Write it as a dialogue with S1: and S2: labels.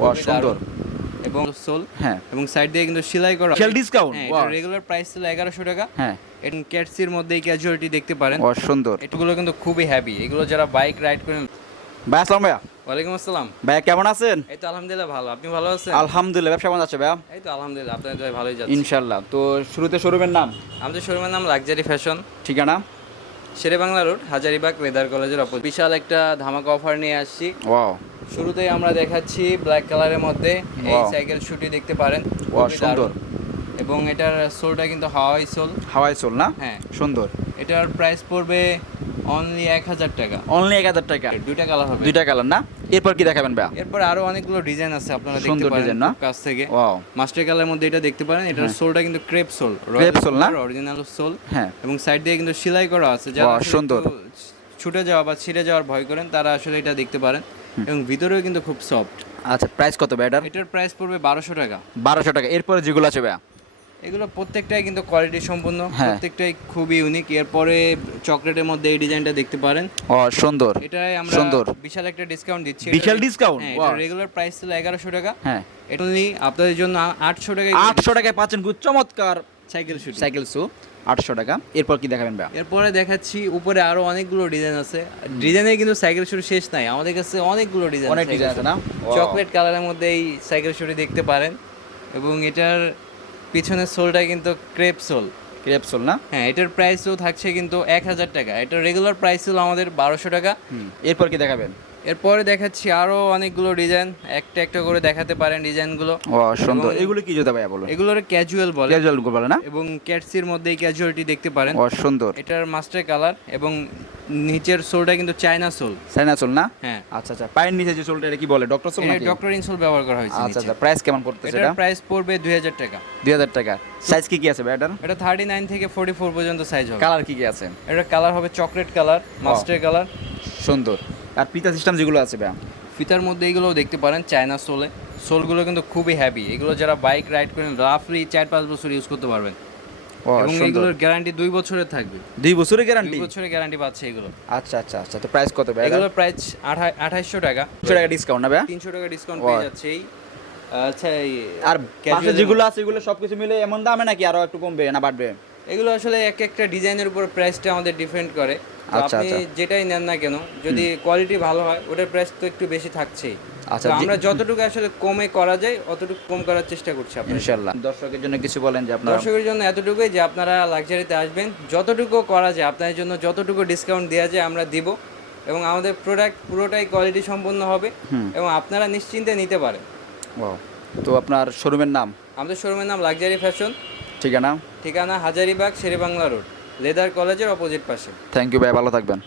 S1: খুবই
S2: সুন্দর।
S1: এবং সোল
S2: হ্যাঁ।
S1: এবং সাইড দিয়ে কিন্তু সেলাই করা।
S2: discount? Wow.
S1: রেগুলার প্রাইস ছিল এগারোশো টাকা।
S2: হ্যাঁ।
S1: ক্যাটসির মধ্যে ক্যাজুয়ালিটি দেখতে পারেন।
S2: সুন্দর।
S1: এগুলো কিন্তু খুবই হ্যাভি এগুলো যারা বাইক রাইড করেন
S2: ভাই আসসালাম ভাইয়া।
S1: ওয়ালাইকুম আসসালাম।
S2: ভাইয়া কেমন আছেন?
S1: এই তো আলহামদুলিল্লাহ ভালো। আপনি ভালো আছেন?
S2: আলহামদুলিল্লাহ ব্যবসা কেমন আছে ভাইয়া?
S1: এই তো আলহামদুলিল্লাহ আপনার ভালোই যাচ্ছে।
S2: ইনশাল্লাহ তো শুরুতে শোরুমের নাম?
S1: আমাদের শোরুমের নাম লাক্সারি ফ্যাশন
S2: ঠিকানা?
S1: শেরে বাংলা রোড হাজারিবাগ লেদার কলেজের অপর বিশাল একটা ধামাকা অফার নিয়ে আসছি।
S2: ওয়াও।
S1: শুরুতেই আমরা দেখাচ্ছি ব্ল্যাক কালারের মধ্যে। এই সাইকেল শুটি দেখতে পারেন।
S2: সুন্দর।
S1: এবং এটার সোলটা কিন্তু হাওয়াই সোল।
S2: হাওয়াই সোল না?
S1: হ্যাঁ।
S2: সুন্দর।
S1: এটার প্রাইস পড়বে অনলি এক হাজার টাকা।
S2: অনলি এক হাজার টাকা।
S1: দুইটা কালার হবে।
S2: দুইটা কালার না? এরপর কি দেখাবেন ভাইয়া?
S1: এরপর আরও অনেকগুলো ডিজাইন আছে আপনারা দেখতে পারেন
S2: না?
S1: কাছ থেকে।
S2: ওয়াও
S1: মাস্টার কালারের মধ্যে এটা দেখতে পারেন এটার
S2: হ্যাঁ।
S1: সোলটা কিন্তু ক্রেপ সোল
S2: Crepe sole না?
S1: অরিজিনাল সোল
S2: হ্যাঁ।
S1: এবং সাইড দিয়ে কিন্তু সেলাই করা আছে যারা
S2: সুন্দর।
S1: ছুটে যাওয়া বা ছিঁড়ে যাওয়ার ভয় করেন তারা আসলে এটা দেখতে পারেন। এবং ভিতরেও কিন্তু খুব সফট
S2: আচ্ছা প্রাইস কত ভাই এটার?
S1: এটার প্রাইস পড়বে বারোশো টাকা।
S2: বারোশো টাকা। এরপরে যেগুলো আছে ভাইয়া?
S1: এগুলো প্রত্যেকটাই কিন্তু কোয়ালিটি সম্পূর্ণ
S2: হ্যাঁ।
S1: প্রত্যেকটাই খুবই ইউনিক এরপরে চকলেটের মধ্যে এই ডিজাইনটা দেখতে পারেন।
S2: ও সুন্দর।
S1: এটাই আমরা
S2: সুন্দর।
S1: বিশাল একটা ডিসকাউন্ট দিচ্ছি।
S2: বিশাল ডিসকাউন্ট
S1: হ্যাঁ. রেগুলার প্রাইস ছিল এগারোশো টাকা।
S2: হ্যাঁ।
S1: এটা আপনাদের জন্য আটশো টাকায়
S2: আটশো টাকায় পাচ্ছেন খুব চমৎকার
S1: সাইকেল শুট।
S2: সাইকেল সু আটশো টাকা। এরপর কি দেখাবেন ভাইয়া?
S1: এরপরে দেখাচ্ছি উপরে আরও অনেকগুলো ডিজাইন আছে। ডিজাইনে কিন্তু সাইকেল শুট শেষ নাই। আমাদের কাছে অনেকগুলো ডিজাইন
S2: অনেক ডিজাইন আছে না?
S1: চকলেট কালারের মধ্যে এই সাইকেল শুটি দেখতে পারেন। এবং এটার পিছনের সোলটা কিন্তু ক্রেপ সোল।
S2: ক্রেপ সোল না?
S1: হ্যাঁ এটার প্রাইসও থাকছে কিন্তু এক হাজার টাকা। এটার রেগুলার প্রাইস ছিল আমাদের বারোশো টাকা।
S2: এরপর কি দেখাবেন?
S1: এরপরে দেখাচ্ছি আরও অনেকগুলো ডিজাইন একটা একটা করে দেখাতে পারেন ডিজাইনগুলো
S2: ও সুন্দর এগুলো কি জুতা ভাইয়া বলো?
S1: এগুলোর ক্যাজুয়াল বলে।
S2: ক্যাজুয়াল বলে না?
S1: এবং ক্যাটসির মধ্যে ক্যাজুয়ালিটি দেখতে পারেন।
S2: ও সুন্দর
S1: এটার মাস্টার কালার এবং নিচের সোলটা কিন্তু চায়না সোল
S2: সাইনা সোল না?
S1: হ্যাঁ।
S2: আচ্ছা আচ্ছা। পায়ের নিচে যে চুলটা এটা কি বলে? ডক্টর
S1: এটা
S2: নাকি?
S1: ডক্টর ইনসোল ব্যবহার করা হয়েছে
S2: আচ্ছা আচ্ছা। প্রাইস কেমন পড়তেছে এটা?
S1: প্রাইস পড়বে দুই হাজার টাকা।
S2: দুই হাজার টাকা। সাইজ কি কি আছে ভাই এটার?
S1: এটা থার্টি নাইন থেকে ফোর্টি ফোর পর্যন্ত সাইজ হবে।
S2: কালার কি কি আছে?
S1: এটা কালার হবে চকলেট কালার মাস্টার কালার
S2: সুন্দর। আর পিতা সিস্টেম যেগুলো আছে ভাইয়া?
S1: ফিতার মধ্যে এগুলো দেখতে পারেন চায়না সোলে। সোলগুলো কিন্তু খুবই হ্যাভি এগুলো যারা বাইক রাইড করেন রাফলি চার পাঁচ বছর ইউজ করতে পারবেন। এবং এগুলোর গ্যারান্টি দুই বছরের থাকবে।
S2: দুই বছরের গ্যারান্টি
S1: দুই বছরের গ্যারান্টি পাচ্ছে এগুলো।
S2: আচ্ছা আচ্ছা আচ্ছা। তো প্রাইস কত ভাই
S1: এগুলোর প্রাইস টাকা।
S2: একশো টাকা ডিসকাউন্ট না
S1: তিনশো টাকা ডিসকাউন্ট। পেয়ে যাচ্ছে এই আচ্ছা
S2: আর পাশে যেগুলো আছে এগুলো সবকিছু মিলে এমন দামে নাকি আরও একটু কমবে না বাড়বে?
S1: এগুলো আসলে এক একটা ডিজাইনের উপর প্রাইসটা আমাদের ডিপেন্ড করে। আপনি
S2: আচ্ছা।
S1: যেটাই নেন না কেন যদি কোয়ালিটি ভালো হয় ওটার প্রাইস তো একটু বেশি থাকছেই।
S2: আচ্ছা,
S1: আমরা যতটুকু আসলে কমে করা যায় অতটুকু কম করার চেষ্টা করছি আপনার
S2: ইনশাআল্লাহ। দর্শকের জন্য কিছু বলেন যে আপনারা
S1: দর্শকের জন্য এতটুকুই যে আপনারা লাক্সারিতে আসবেন। যতটুকু করা যায় আপনাদের জন্য যতটুকু ডিসকাউন্ট দেওয়া যায় আমরা দিব। এবং আমাদের প্রোডাক্ট পুরোটাই কোয়ালিটি সম্পন্ন হবে এবং আপনারা নিশ্চিন্তে নিতে পারেন।
S2: তো আপনার শোরুমের নাম?
S1: আমাদের শোরুমের নাম লাক্সারি ফ্যাশন
S2: ঠিকানা?
S1: ঠিকানা হাজারিবাগ শেরেবাংলা রোড লেদার কলেজের অপোজিট পাশে।
S2: থ্যাংক ইউ ভাই ভালো থাকবেন।